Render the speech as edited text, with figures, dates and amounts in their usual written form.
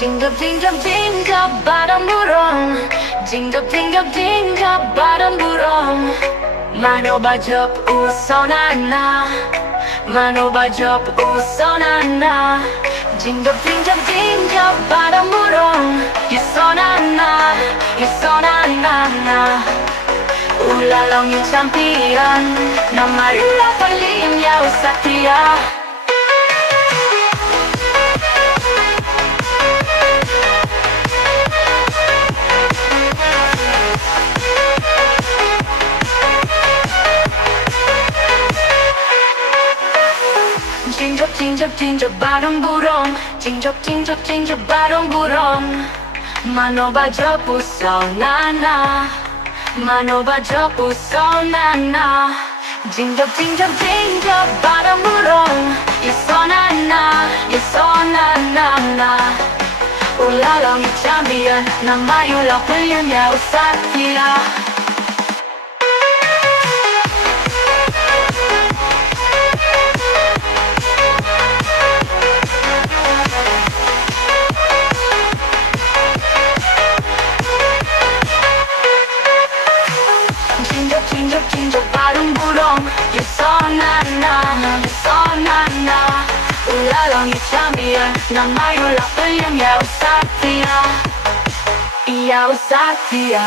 tingkap badan burung, tingkap badan burung. Mano bajop usonana, mano bajop usonana. Tingkap badan burung, yusonana, yusonana. Ulalong yung champion, na marila palim ya usatria. tingkap badan burung, tingkap badan burung. Mano bajop usonana, mano bajop usonana. Tingkap badan burung, yusonana, yusonana. Ulalong yung champion, na mayulong palim ya usatria. tingkap badan burung, yusonana, yusonana. Ulalong yung champion, na mayulong palim ya usatria, ya usatria.